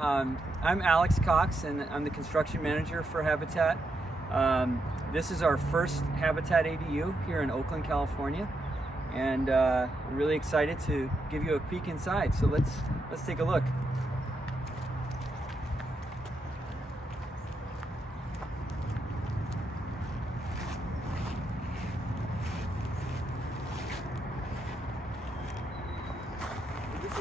I'm Alex Cox, and I'm the construction manager for Habitat. This is our first Habitat ADU here in Oakland, California, and we're really excited to give you a peek inside. So let's take a look. This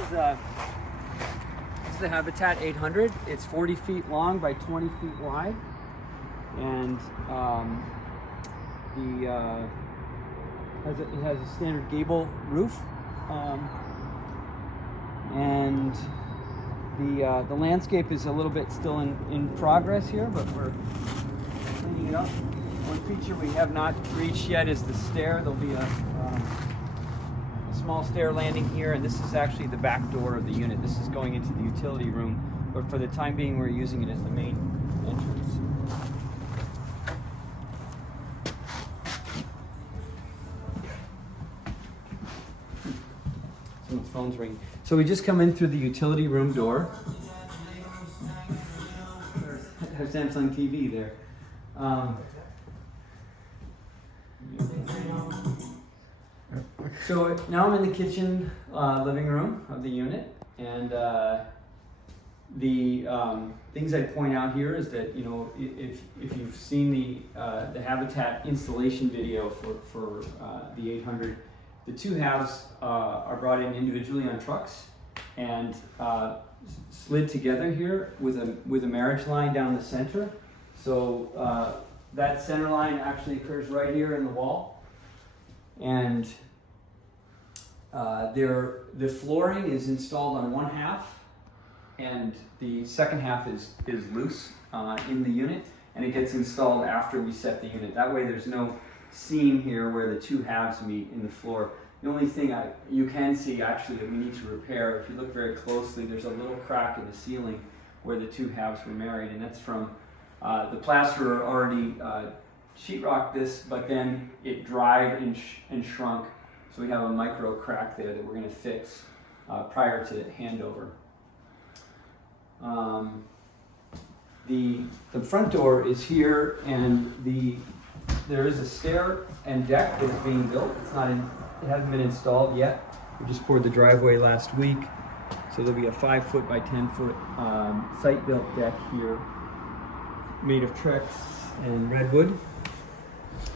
is the Habitat 800. It's 40 feet long by 20 feet wide, and it has a standard gable roof, and the landscape is a little bit still in progress here, but we're cleaning it up. One feature we have not reached yet is the stair. There'll be a small stair landing here, and this is actually the back door of the unit. This is going into the utility room, but for the time being we're using it as the main entrance. Someone's phone's ringing. So we just come in through the utility room door. There's Samsung TV there. So now I'm in the kitchen living room of the unit, and the things I'd point out here is that, you know, if you've seen the Habitat installation video for the 800, the two halves are brought in individually on trucks and slid together here with a marriage line down the center. So that center line actually occurs right here in the wall, and the flooring is installed on one half, and the second half is loose in the unit, and it gets installed after we set the unit. That way there's no seam here where the two halves meet in the floor. The only thing you can see actually that we need to repair, if you look very closely, there's a little crack in the ceiling where the two halves were married, and that's from the plasterer already sheetrocked this, but then it dried and shrunk. So we have a micro crack there that we're going to fix prior to handover. The front door is here, and there is a stair and deck that's being built. It hasn't been installed yet. We just poured the driveway last week, so there'll be a 5 foot by 10 foot site-built deck here, made of Trex and redwood.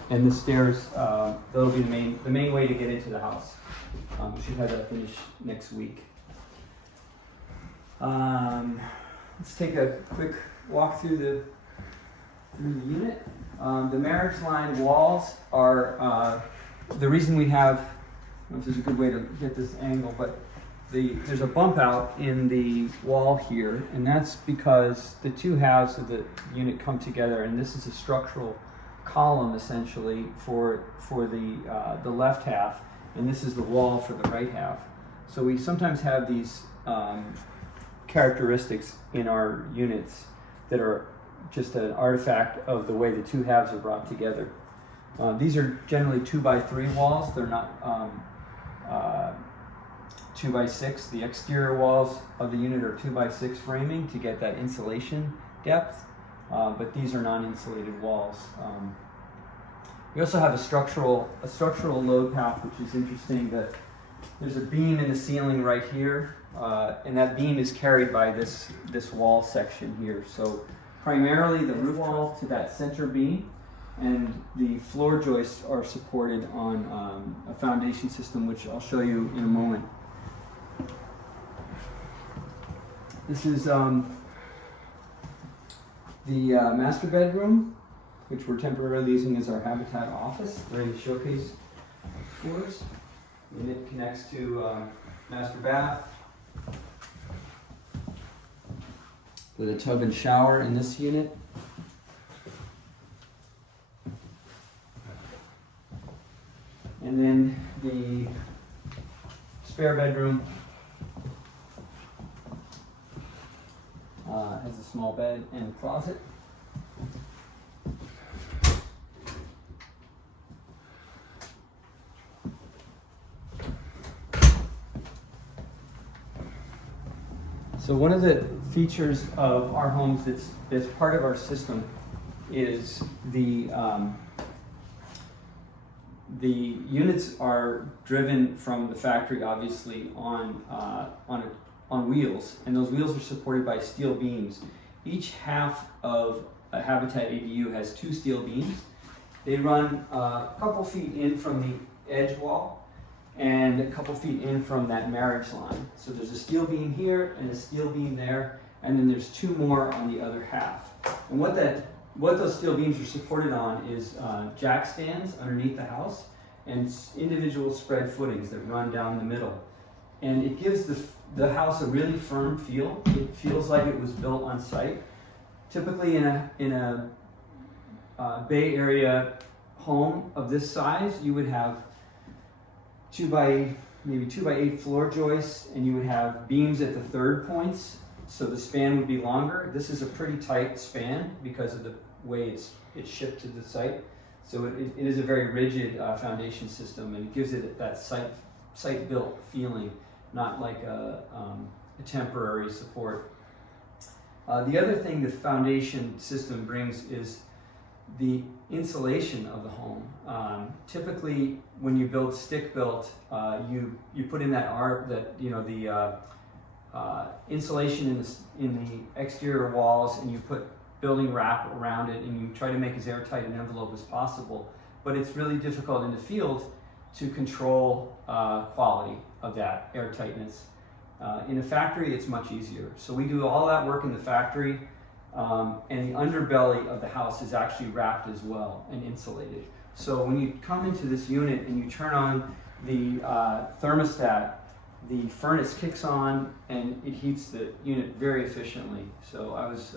And the stairs, that'll be the main way to get into the house. We should have that finished next week. Let's take a quick walk through the unit. The marriage line walls are the reason we have. I don't know if there's a good way to get this angle, but there's a bump out in the wall here, and that's because the two halves of the unit come together, and this is a structural column essentially for the left half, and this is the wall for the right half. So we sometimes have these characteristics in our units that are just an artifact of the way the two halves are brought together. These are generally 2x3 walls. They're not 2x6. The exterior walls of the unit are 2x6 framing to get that insulation depth. But these are non-insulated walls. We also have a structural load path, which is interesting. That there's a beam in the ceiling right here, and that beam is carried by this wall section here. So primarily the roof wall to that center beam, and the floor joists are supported on a foundation system, which I'll show you in a moment. This is the master bedroom, which we're temporarily using as our Habitat office during the showcase tours. And it connects to master bath with a tub and shower in this unit. And then the spare bedroom has a small bed and closet. So So one of the features of our homes that's part of our system is the units are driven from the factory, obviously, on wheels, and those wheels are supported by steel beams. Each half of a Habitat ADU has 2 steel beams. They run a couple feet in from the edge wall and a couple feet in from that marriage line. So there's a steel beam here and a steel beam there, and then there's 2 more on the other half. And what those steel beams are supported on is jack stands underneath the house and individual spread footings that run down the middle. And it gives the house a really firm feel. It feels like it was built on site. Typically in a Bay Area home of this size, you would have 2 by 8 floor joists, and you would have beams at the third points, so the span would be longer. This is a pretty tight span because of the way it's shipped to the site. So it is a very rigid foundation system, and it gives it that site-built feeling, not like a temporary support. The other thing the foundation system brings is the insulation of the home. Typically, when you build stick-built, you put in the insulation in the exterior walls, and you put building wrap around it, and you try to make as airtight an envelope as possible. But it's really difficult in the field to control quality of that airtightness. In a factory, it's much easier. So we do all that work in the factory, and the underbelly of the house is actually wrapped as well and insulated. So when you come into this unit and you turn on the thermostat, the furnace kicks on and it heats the unit very efficiently. So I was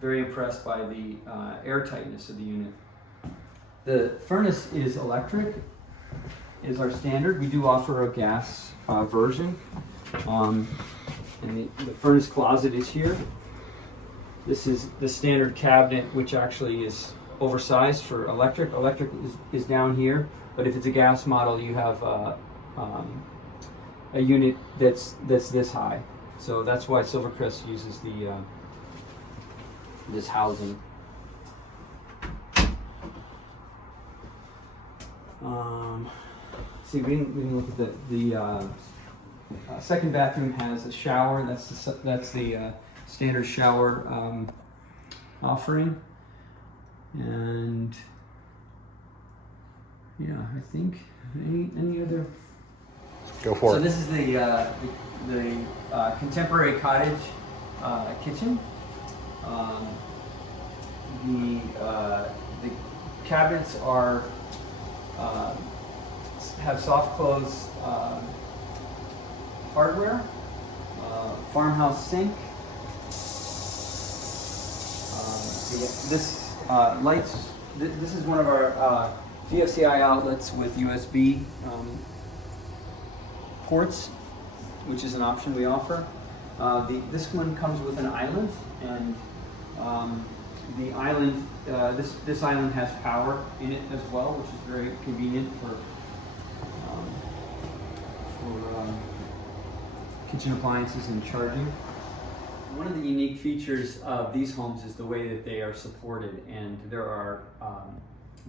very impressed by the airtightness of the unit. The furnace is electric, is our standard. We do offer a gas version. And the furnace closet is here. This is the standard cabinet, which actually is oversized for electric. Electric is down here, but if it's a gas model, you have a unit that's this high. So that's why Silvercrest uses this housing. See, we can look at the second bathroom has a shower. That's the standard shower offering, and yeah, I think any other. Go for it. So this is the contemporary cottage kitchen. The cabinets are have soft close hardware, farmhouse sink. This lights. This is one of our GFCI outlets with USB ports, which is an option we offer. This one comes with an island, and the island. This island has power in it as well, which is very convenient for kitchen appliances and charging. One of the unique features of these homes is the way that they are supported, and there are,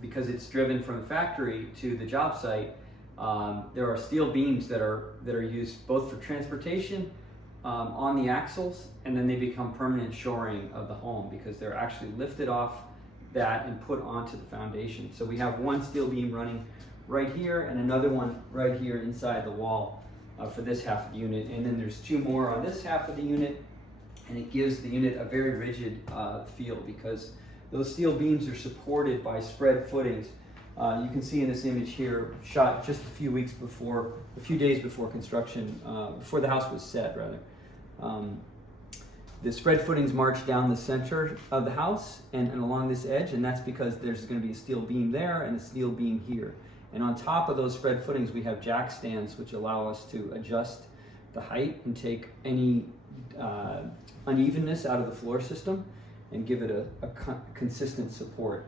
because it's driven from the factory to the job site, there are steel beams that are used both for transportation on the axles, and then they become permanent shoring of the home because they're actually lifted off that and put onto the foundation. So we have one steel beam running right here and another one right here inside the wall for this half of the unit, and then there's 2 more on this half of the unit, and it gives the unit a very rigid feel because those steel beams are supported by spread footings. You can see in this image here, shot just a few days before construction, before the house was set rather. The spread footings march down the center of the house and along this edge, and that's because there's going to be a steel beam there and a steel beam here. And on top of those spread footings, we have jack stands which allow us to adjust the height and take any unevenness out of the floor system and give it a consistent support.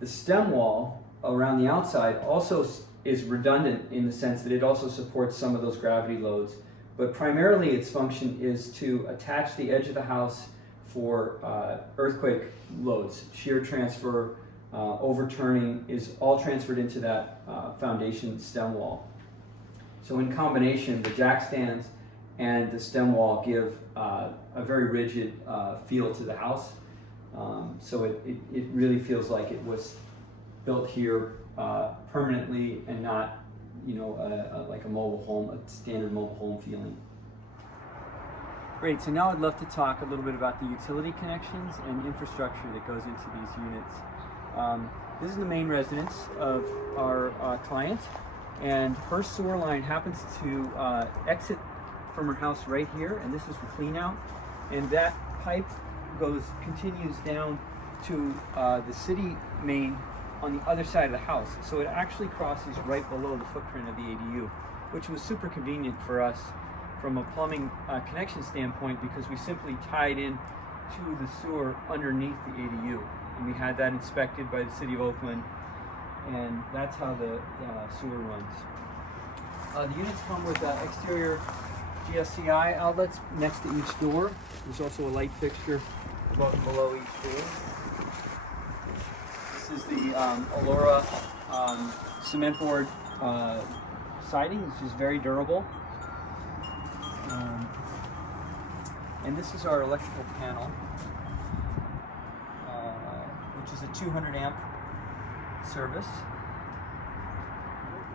The stem wall around the outside also is redundant in the sense that it also supports some of those gravity loads, but primarily its function is to attach the edge of the house for earthquake loads. Shear transfer, overturning is all transferred into that foundation stem wall. So in combination, the jack stands and the stem wall give a very rigid feel to the house. So it really feels like it was built here permanently and not, you know, like a mobile home, a standard mobile home feeling. Great, so now I'd love to talk a little bit about the utility connections and infrastructure that goes into these units. This is the main residence of our client, and her sewer line happens to exit from her house right here, and this is the clean out, and that pipe continues down to the city main on the other side of the house. So it actually crosses right below the footprint of the ADU, which was super convenient for us from a plumbing connection standpoint, because we simply tied in to the sewer underneath the ADU. And we had that inspected by the City of Oakland, and that's how the sewer runs. The units come with exterior GSCI outlets next to each door. There's also a light fixture above and below each door. This is the Allura cement board siding, which is very durable. And this is our electrical panel, which is a 200 amp service.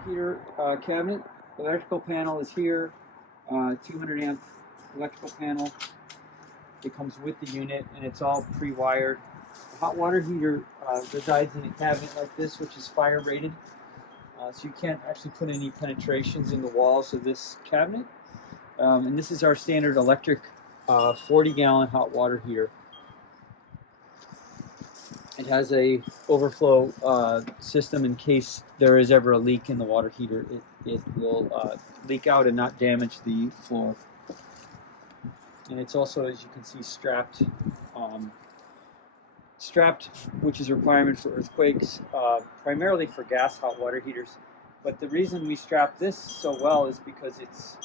Heater cabinet, electrical panel is here, 200 amp electrical panel. It comes with the unit and it's all pre-wired. The hot water heater resides in a cabinet like this, which is fire rated. So you can't actually put any penetrations in the walls of this cabinet. And this is our standard electric 40-gallon hot water heater. It has a overflow system in case there is ever a leak in the water heater. It will leak out and not damage the floor. And it's also, as you can see, strapped, which is a requirement for earthquakes, primarily for gas hot water heaters. But the reason we strap this so well is because it's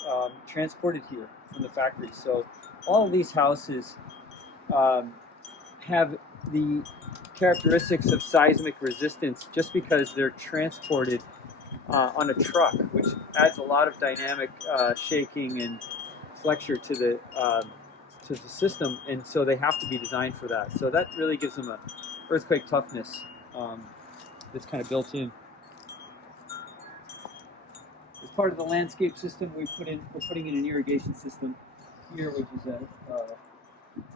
transported here from the factory. So all of these houses have the characteristics of seismic resistance just because they're transported on a truck, which adds a lot of dynamic shaking and flexure to the system, and so they have to be designed for that. So that really gives them a earthquake toughness that's kind of built in. As part of the landscape system, we're putting in an irrigation system here, which is an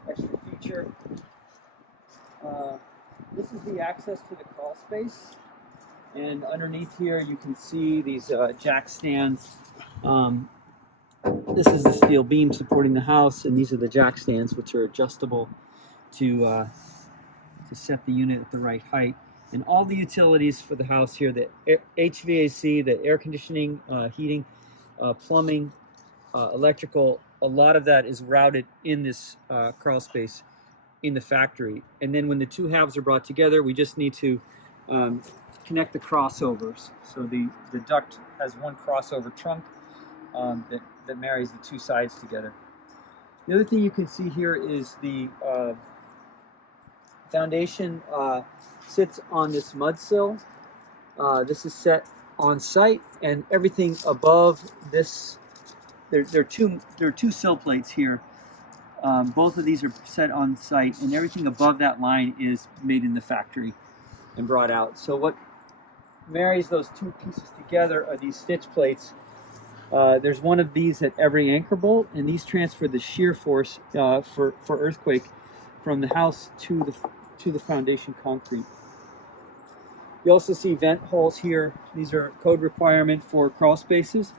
extra feature. This is the access to the crawl space, and underneath here you can see these jack stands. This is the steel beam supporting the house, and these are the jack stands, which are adjustable to set the unit at the right height. And all the utilities for the house here, the HVAC, the air conditioning, heating, plumbing, electrical, a lot of that is routed in this crawl space in the factory. And then when the two halves are brought together, we just need to connect the crossovers. So the duct has one crossover trunk that marries the two sides together. The other thing you can see here is the foundation sits on this mud sill. This is set on site, and everything above this, there are two sill plates here. Both of these are set on site, and everything above that line is made in the factory and brought out. So what marries those two pieces together are these stitch plates. There's one of these at every anchor bolt, and these transfer the shear force for earthquake from the house to the foundation concrete. You also see vent holes here. These are code requirement for crawl spaces.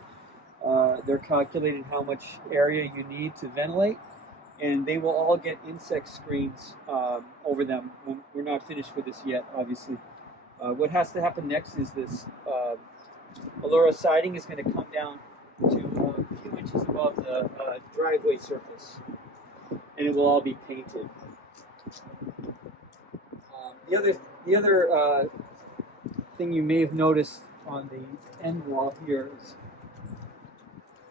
They're calculating how much area you need to ventilate, and they will all get insect screens over them. We're not finished with this yet, obviously. What has to happen next is this Allura siding is going to come down to a few inches above the driveway surface, and it will all be painted. The other thing you may have noticed on the end wall here is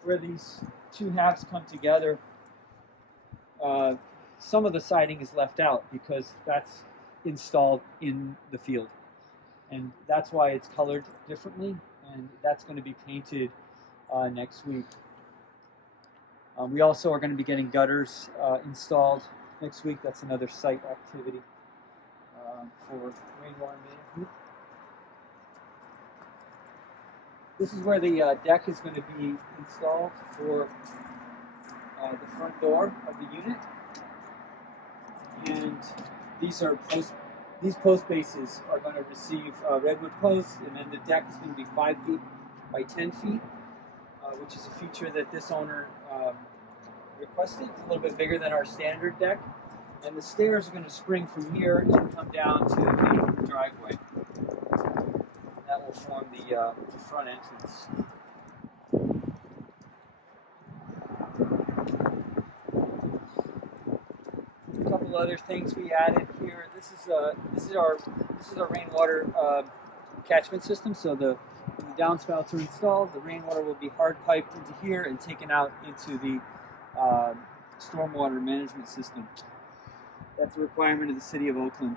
where these two halves come together, some of the siding is left out because that's installed in the field. And that's why it's colored differently, and that's going to be painted next week. We also are going to be getting gutters installed next week. That's another site activity for rainwater management. This is where the deck is going to be installed for the front door of the unit. And these post bases are going to receive redwood posts, and then the deck is going to be 5 feet by 10 feet, which is a feature that this owner requested. It's a little bit bigger than our standard deck. And the stairs are going to spring from here and come down to the driveway. That will form the front entrance. A couple other things we added here. This is our rainwater catchment system. So when the downspouts are installed, the rainwater will be hard piped into here and taken out into the stormwater management system. That's a requirement of the City of Oakland.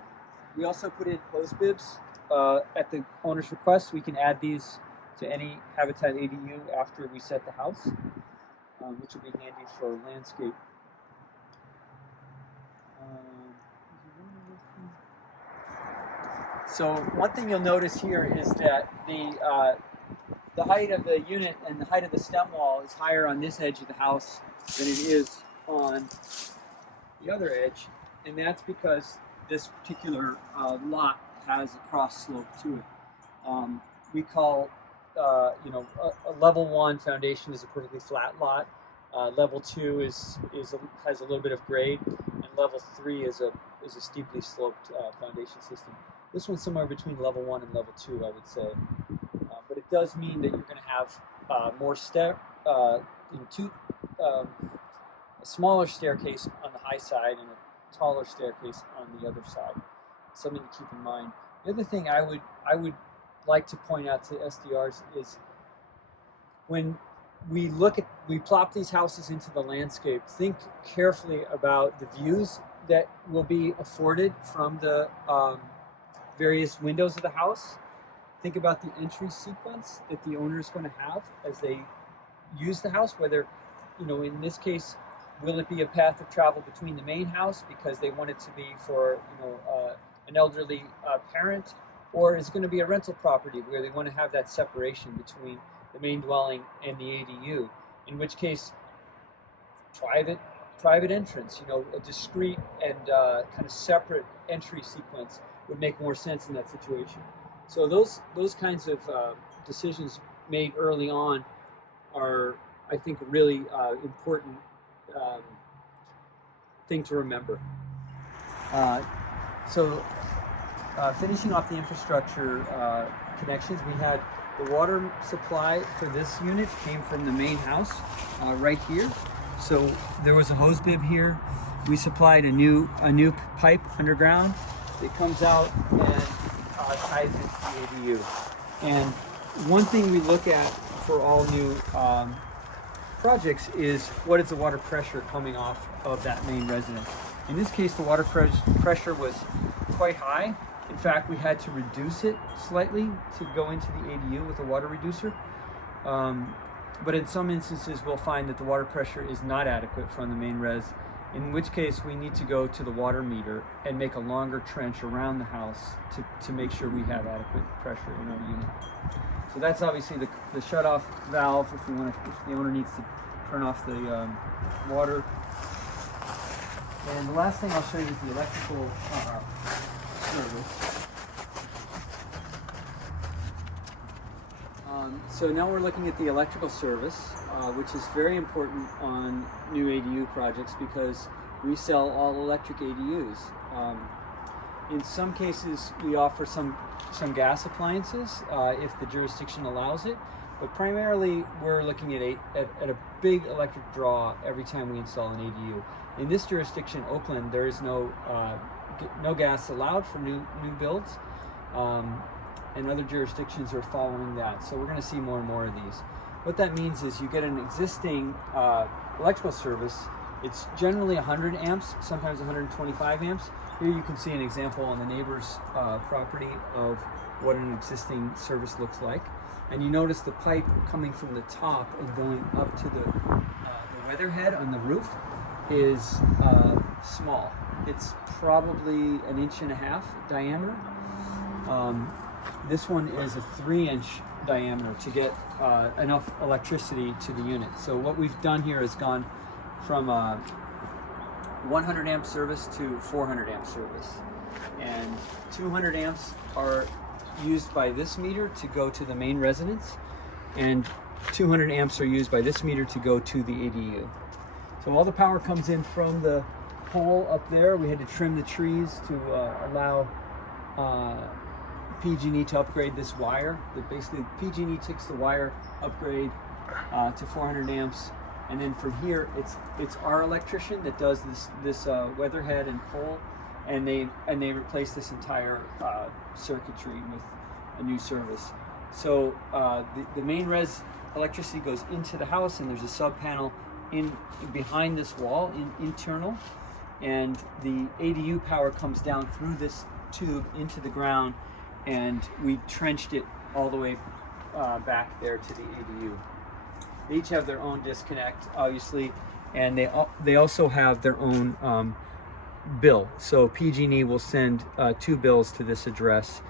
We also put in post bibs at the owner's request. We can add these to any Habitat ADU after we set the house, which will be handy for landscape. So one thing you'll notice here is that the height of the unit and the height of the stem wall is higher on this edge of the house than it is on the other edge. And that's because this particular lot has a cross slope to it. We call, a level 1 foundation is a perfectly flat lot. Level 2 has a little bit of grade, and level 3 is a steeply sloped foundation system. This one's somewhere between level 1 and level 2, I would say. But it does mean that you're going to have more a smaller staircase on the high side and a taller staircase on the other side. Something to keep in mind. The other thing I would like to point out to SDRs is when we plop these houses into the landscape, think carefully about the views that will be afforded from the various windows of the house. Think about the entry sequence that the owner is going to have as they use the house, whether, in this case, will it be a path of travel between the main house because they want it to be for, an elderly parent, or is it going to be a rental property where they want to have that separation between the main dwelling and the ADU, in which case private entrance, a discrete and kind of separate entry sequence would make more sense in that situation. So those kinds of decisions made early on are, I think, a really important thing to remember. Finishing off the infrastructure connections, we had the water supply for this unit came from the main house right here. So there was a hose bib here. We supplied a new pipe underground. It comes out and ties into the ADU. And one thing we look at for all new projects is what is the water pressure coming off of that main residence. In this case, the water pressure was quite high. In fact, we had to reduce it slightly to go into the ADU with a water reducer. But in some instances, we'll find that the water pressure is not adequate from the main res, in which case we need to go to the water meter and make a longer trench around the house to make sure we have adequate pressure in our unit. So that's obviously the shut-off valve if the owner needs to turn off the water. And the last thing I'll show you is the electrical service. So now we're looking at the electrical service, which is very important on new ADU projects because we sell all electric ADUs. In some cases, we offer some gas appliances if the jurisdiction allows it, but primarily we're looking at a big electric draw every time we install an ADU. In this jurisdiction, Oakland, there is no gas allowed for new builds, and other jurisdictions are following that. So we're going to see more and more of these. What that means is you get an existing electrical service. It's generally 100 amps, sometimes 125 amps. Here you can see an example on the neighbor's property of what an existing service looks like. And you notice the pipe coming from the top and going up to the weatherhead on the roof is small. It's probably 1.5 inches diameter. This one is a 3-inch diameter to get enough electricity to the unit. So what we've done here is gone from a 100 amp service to 400 amp service. And 200 amps are used by this meter to go to the main residence, and 200 amps are used by this meter to go to the ADU. So all the power comes in from the pole up there. We had to trim the trees to allow PG&E to upgrade this wire. But basically, PG&E takes the wire upgrade to 400 amps, and then from here, it's our electrician that does this weatherhead and pole, and they replace this entire circuitry with a new service. So the main res electricity goes into the house, and there's a sub panel in behind this wall, internal, and the ADU power comes down through this tube into the ground, and we trenched it all the way back there to the ADU. They each have their own disconnect, obviously, and they also have their own bill. So PG&E will send 2 bills to this address.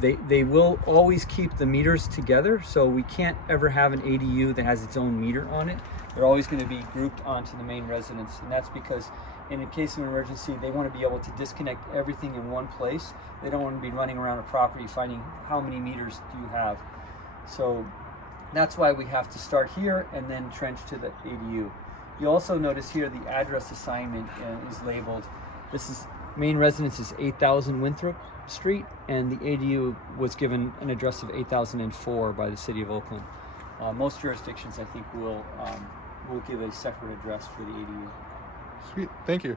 They will always keep the meters together, so we can't ever have an ADU that has its own meter on it. They're always going to be grouped onto the main residence, and that's because in the case of an emergency, they want to be able to disconnect everything in one place. They don't want to be running around a property finding how many meters do you have. So that's why we have to start here and then trench to the ADU. You'll also notice here the address assignment is labeled. This is main residence is 8000 Winthrop Street, and the ADU was given an address of 8004 by the City of Oakland. Most jurisdictions, I think, will give a separate address for the ADU. Sweet, thank you.